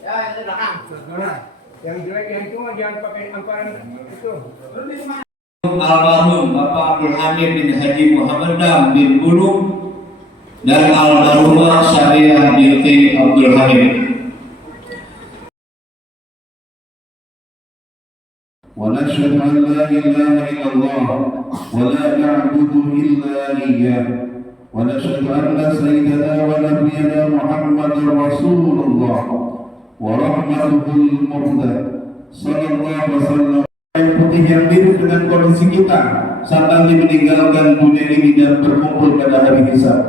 Ya, itu belakang. Nah, yang jelek yang itu mah jangan pakai angkaran itu. Almarhum Bapak Abdul Hamid bin Haji Muhammad Dam bin Gunung dan almarhumah Syariah binti Abdul Hamid. ونشهد أن لا إله إلا الله ولا نعبد إلا إياه ونشهد أن سيدنا ونبينا محمد رسول الله ورحمته المهدى صلى الله وسلم. Yang putih yang mirip dengan kondisi kita saat nanti meninggalkan dunia ini dan berkumpul pada hari hisab.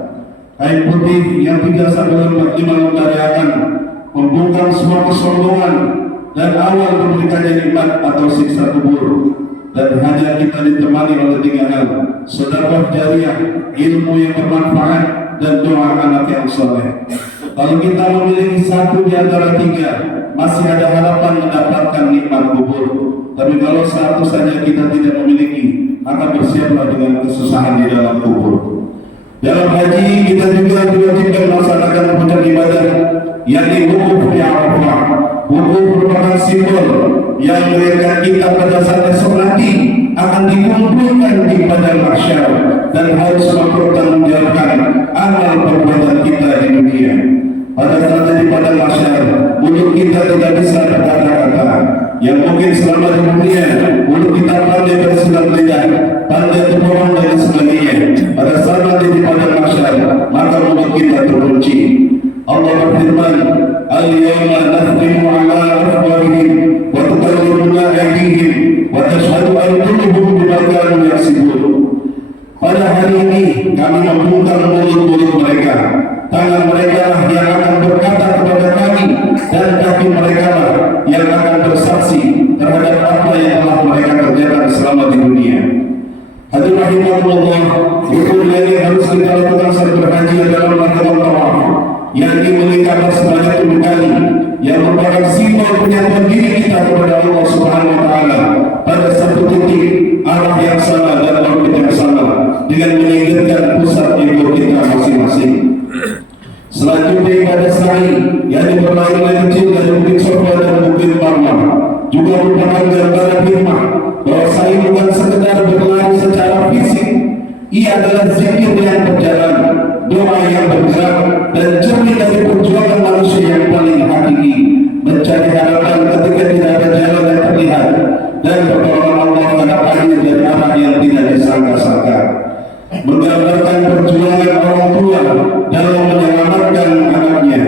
Kain putih yang 3 sampai 5 lembar akan membungkam semua kesombongan dan awal memberikannya nikmat atau siksa kubur, dan hanya kita ditemani oleh 3 hal: sedekah jariah, ilmu yang bermanfaat, dan doa anak yang soleh. Kalau kita memiliki 1 di antara 3, masih ada harapan mendapatkan nikmat kubur. Tapi kalau 1 saja kita tidak memiliki, maka bersiaplah dengan kesusahan di dalam kubur. Dalam haji kita juga diwajibkan melaksanakan puncak ibadah, yakni wukuf di Arafah. Wukuf merupakan simbol yang mengingatkan kita pada saat esok nanti akan dikumpulkan di padang mahsyar dan harus mempertanggungjawabkan amal perbuatan kita di dunia. Pada saat di padang mahsyar, mulut kita tidak bisa berkata-kata yang mungkin selama di dunia mulut kita pandai bersilat lidah, pandai berbohong dan sebagainya. Pada saat nanti di padang mahsyar, maka mulut kita terkunci. Allah berfirman, "Al-yawma nakhtimu 'ala afwahihim wa tukallimuna aydihim wa tashhadu arjuluhum bima kanu yaksibun." Pada hari ini kami membungkam mulut-mulut mereka. Tangan mereka lah yang akan berkata kepada kami, dan kaki mereka lah yang akan bersaksi terhadap apa yang telah mereka kerjakan selama di dunia. Hadirin rahimahullah, rukun yang harus kita lakukan saat berhaji adalah melakukan tawaf, yang dimiliki sebanyak 7 kali, yang merupakan simbol penyatuan diri kita kepada Allah Subhanahu wa taala pada satu titik arah yang sama dan orbit yang sama, dengan mengingatkan pusat ego kita masing-masing. Selanjutnya ibadah sa'i, yang berlari kecil dari Bukit Sofa dan Bukit Marwah, juga merupakan gambaran hikmah bahwa sa'i bukan sekedar berlari secara fisik. Ia adalah zikir yang berjalan, doa yang bergerak, dan cermin dari perjuangan manusia yang paling hakiki, mencari harapan ketika tidak ada jalan yang terlihat, dan pertolongan Allah hadapannya dari arah yang tidak disangka-sangka. Menggambarkan perjuangan orang tua dalam menyelamatkan anaknya.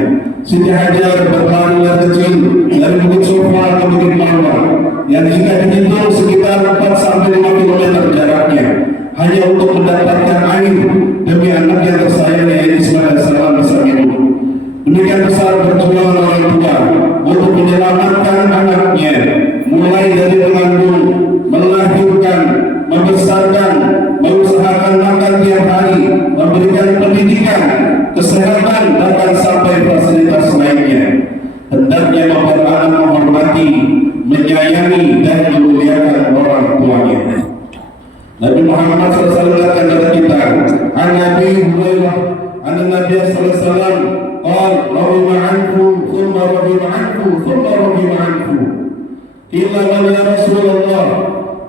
Siti Hajar berlari kecil dari Bukit Sofa ke Bukit Marwah, yang jika dihitung sekitar 4-5 km jaraknya, hanya untuk mendapatkan air demi anak yang tersayangnya Ismail alaihissalam bisa minum. Demikian besar perjuangan orang tua untuk menyelamatkan anaknya, mulai dari mengandung, melahirkan, membesarkan, mengusahakan makan tiap hari, memberikan pendidikan, kesehatan, bahkan sampai fasilitas lainnya. Hendaknya membuat anak menghormati, menyayangi, dan memuliakan orang tuanya. Nabi Muhammad SAW katakan kepada kita, "An Nabi Hurairah, an Nabi SAW, qala rahiма anhu, thumma rahima anhu, thumma rahima anhu." Illa man ya Rasulullah.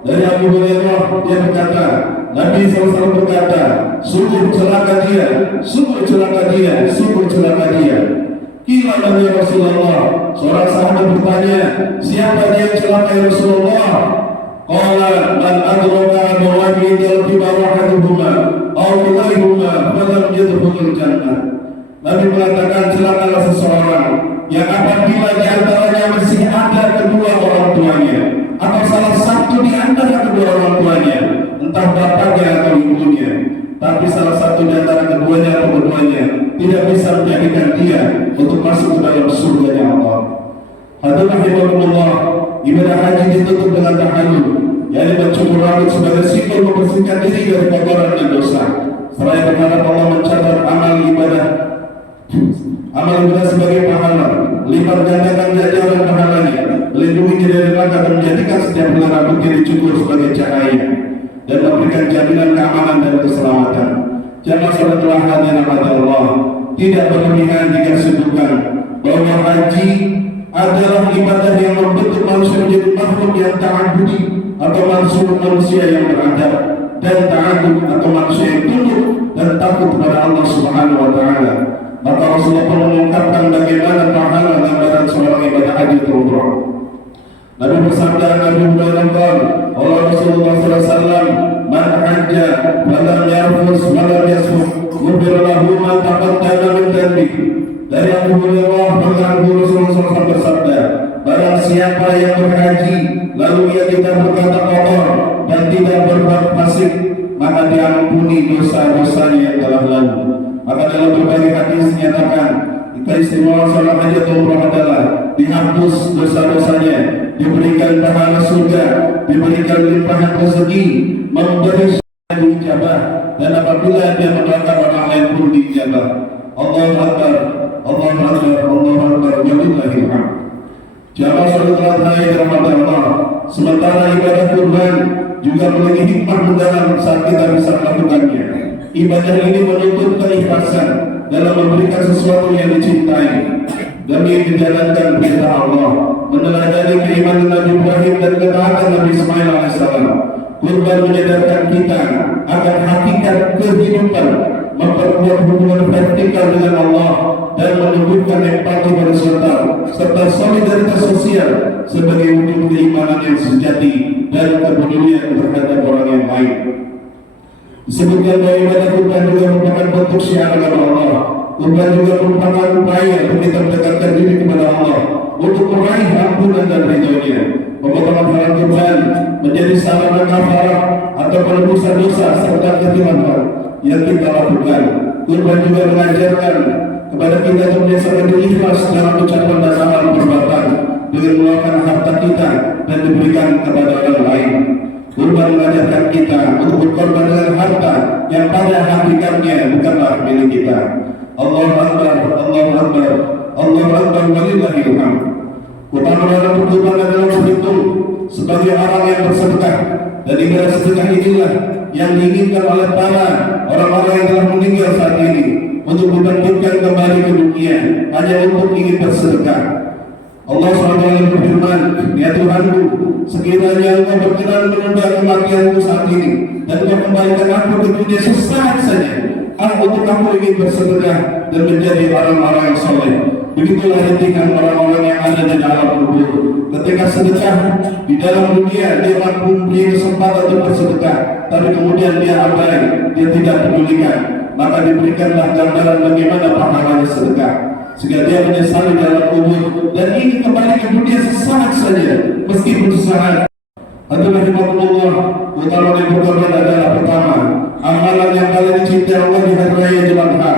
Dari Abu Hurairah dia berkata, Nabi SAW berkata, "Sungguh celaka dia, sungguh celaka dia, sungguh celaka dia." Kila man ya Rasulullah. Seorang sahabat bertanya, "Siapa dia yang celaka ya Rasulullah?" Qala man adraka mawaqid al-kibar ahaduhuma aw kilayhuma falam yadkhulul jannah. Nabi mengatakan, celakalah seseorang yang apabila di antaranya masih ada kedua orang tuanya, atau salah satu di antara kedua orang tuanya, entah bapaknya atau ibunya, tapi salah satu di antara keduanya atau keduanya tidak bisa menjadikan dia untuk masuk ke dalam surganya Allah. Hadirin rahimakumullah, ibadah haji ditutup dengan tahallul, yakni mencukur rambut sebagai simbol membersihkan diri dari kotoran dan dosa. Seraya berharap Allah mencatat amal ibadah sebagai pahala, lipat gandakan jajaran pahalanya, melindungi diri dari neraka, dan menjadikan setiap helai rambutnya dicukur sebagai cahaya, dan memberikan jaminan keamanan dan keselamatan. Jamaah salatullah hadirin Allah, tidak berlebihan jika disebutkan bahwa haji adalah ibadah yang membentuk manusia menjadi makhluk yang ta'abudi atau manusia yang beradab, dan ta'adud atau manusia yang tunduk dan takut kepada Allah Subhanahu wa taala. Maka Rasulullah pun mengungkapkan bagaimana pahala gambaran seorang ibadah haji atau umrah. Nabi bersabda, Nabi Muhammad Allah Rasulullah SAW, man hajja walam yarfus walam yasfuk ghufira lahu ma taqaddama min dhanbi. Dari Abu Hurairah Rasulullah SAW bersabda, barang siapa yang berhaji lalu ia tidak berkata kotor dan tidak berbuat fasik, maka diampuni dosa-dosanya yang telah lalu. Maka dalam berbagai hadis dinyatakan keistimewaan seorang haji atau umrah adalah dihapus dosa-dosanya, diberikan pahala surga, diberikan limpahan rezeki, memberi ijabah, dan apabila dia mendoakan orang lain pun diijabah. Allahu Akbar, Allahu Akbar, Allahu Akbar, walillahil hamd. Jamaah salat hari Ramadan Allah. Sementara ibadah kurban juga memiliki hikmah mendalam saat kita bisa melakukannya. Ibadah ini menuntut keikhlasan dalam memberikan sesuatu yang dicintai demi menjalankan perintah Allah, meneladani keimanan Nabi Ibrahim dan ketaatan Nabi Ismail alaihissalam. Kurban menyadarkan kita akan hakikat kehidupan, memperkuat hubungan vertikal dengan Allah, dan menunjukkan empati pada serta solidaritas sosial sebagai wujud keimanan yang sejati dan kepedulian terhadap orang yang lain. Disebutkan bahwa ibadah kurban juga merupakan bentuk syiar agama Allah. Kurban juga merupakan upaya untuk kita mendekatkan diri kepada Allah untuk meraih ampunan dan ridhonya. Pemotongan hewan kurban menjadi sarana kafarah atau penebusan dosa serta kekhilafan yang kita lakukan. Kurban juga mengajarkan kepada kita untuk membiasakan diri ikhlas dalam ucapan dan amal perbuatan dengan meluangkan harta kita dan diberikan kepada orang lain. Kurban mengajarkan kita untuk berkorban dengan harta yang pada hakikatnya bukanlah milik kita. Allahu Akbar, Allahu Akbar, Allahu Akbar, walillahil hamd. Keutamaan dalam berkurban adalah berhitung sebagai orang yang bersedekah, dan ibadah sedekah inilah yang diinginkan oleh para orang-orang yang telah meninggal saat ini untuk membangkitkan kembali ke dunia hanya untuk ingin bersedekah. Allah SWT berfirman, ya Tuhanku, sekiranya Engkau berkenan menunda kematianku saat ini dan Engkau kembalikan aku ke dunia sesaat saja, untuk aku ingin bersedekah dan menjadi orang-orang yang soleh. Begitulah hentikan orang-orang yang ada di dalam kubur. Ketika sedekah di dalam dunia, dia mampu mempunyai kesempatan untuk bersedekah, tapi kemudian dia abai, dia tidak pedulikan, maka diberikanlah gambaran bagaimana pahalanya sedekah, sehingga dia menyesali dalam kubur dan ingin kembali ke dunia sesaat saja, meskipun sesaat. Alhamdulillah, utama yang berkorban adalah pertama, amalan yang paling dicintai Allah di hari raya Idul Adha.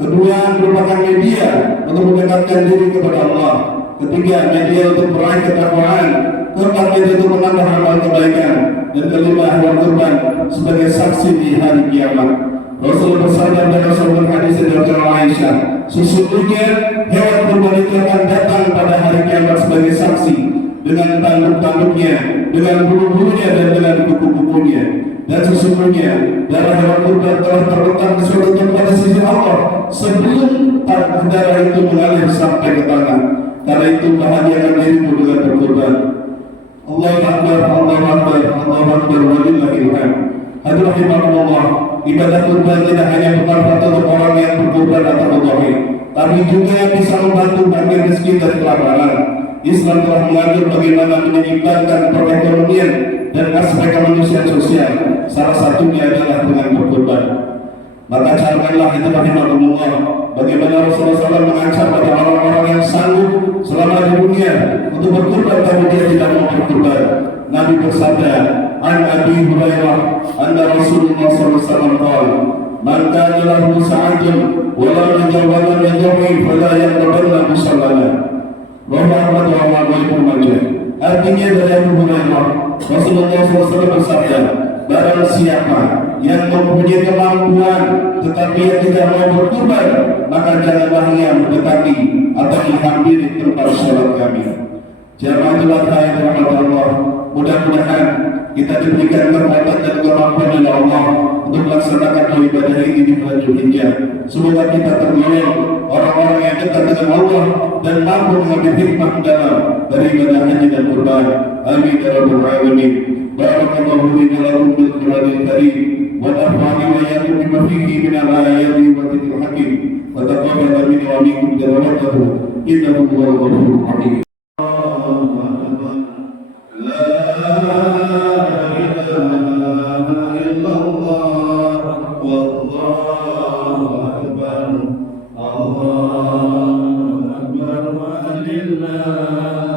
Kedua, merupakan media untuk mendekatkan diri kepada Allah. Ketiga, media untuk meraih ketakwaan. Keempat, media untuk menambah amal kebaikan. Dan kelima, hewan kurban sebagai saksi di hari kiamat. Rasulullah bersabda dalam sebuah hadis dari Aisyah, sesungguhnya hewan kurban itu akan datang pada hari kiamat sebagai saksi dengan tanduk-tanduknya, dengan bulu-bulunya, dan dengan kuku-kukunya. Dan sesungguhnya darah hewan kurban telah terletak di suatu tempat di sisi Allah sebelum darah itu mengalir sampai ke tangan. Karena itu bahagiakan dirimu dengan berkurban. Allahu Akbar, Allahu Akbar, Allahu Akbar, walillahil hamd. Hadirin rahimakumullah, ibadah kurban tidak hanya bermanfaat untuk orang yang berkurban atau mudhari, tapi juga bisa membantu bagi rezeki dari kelaparan. Islam telah mengatur bagaimana menyeimbangkan perekonomian dan aspek kemanusiaan sosial. Salah satunya adalah dengan berkurban. Maka carikanlah itu rahimahumullah, bagaimana Rasulullah SAW mengancam pada orang-orang yang sanggup selama di dunia untuk berkurban tapi dia tidak mau berkurban. Nabi bersabda, an Abi Hurairah anna Rasulullah SAW qala, man kana lahu sa'atun wa lam yadhhi fala yaqrabanna musallana. Rawahu Ahmad wa Ibnu Majah. Artinya dari Abu Hurairah, Rasulullah SAW bersabda, barang siapa yang mempunyai kemampuan tetapi ia tidak mau berkurban, maka janganlah ia mendekati atau menghampiri tempat sholat kami. Jamaah yang dirahmati Allah, mudah-mudahan kita diberikan kekuatan dan kemampuan oleh Allah untuk melaksanakan ibadah ini di bulan Dzulhijjah. Semoga kita tergolong orang-orang yang dekat dengan Allah dan mampu mengambil hikmah dalam dari ibadah haji dan kurban. Amin ya rabbal alamin. Barakallahu li wa lakum bil Qur'anil karim wa nafa'ani wa iyyakum bima fihi min al-ayati wa dhikril hakim. Wa taqabbal minni wa minkum tilawatahu innahu huwal ghafurur rahim. الله أكبر ولله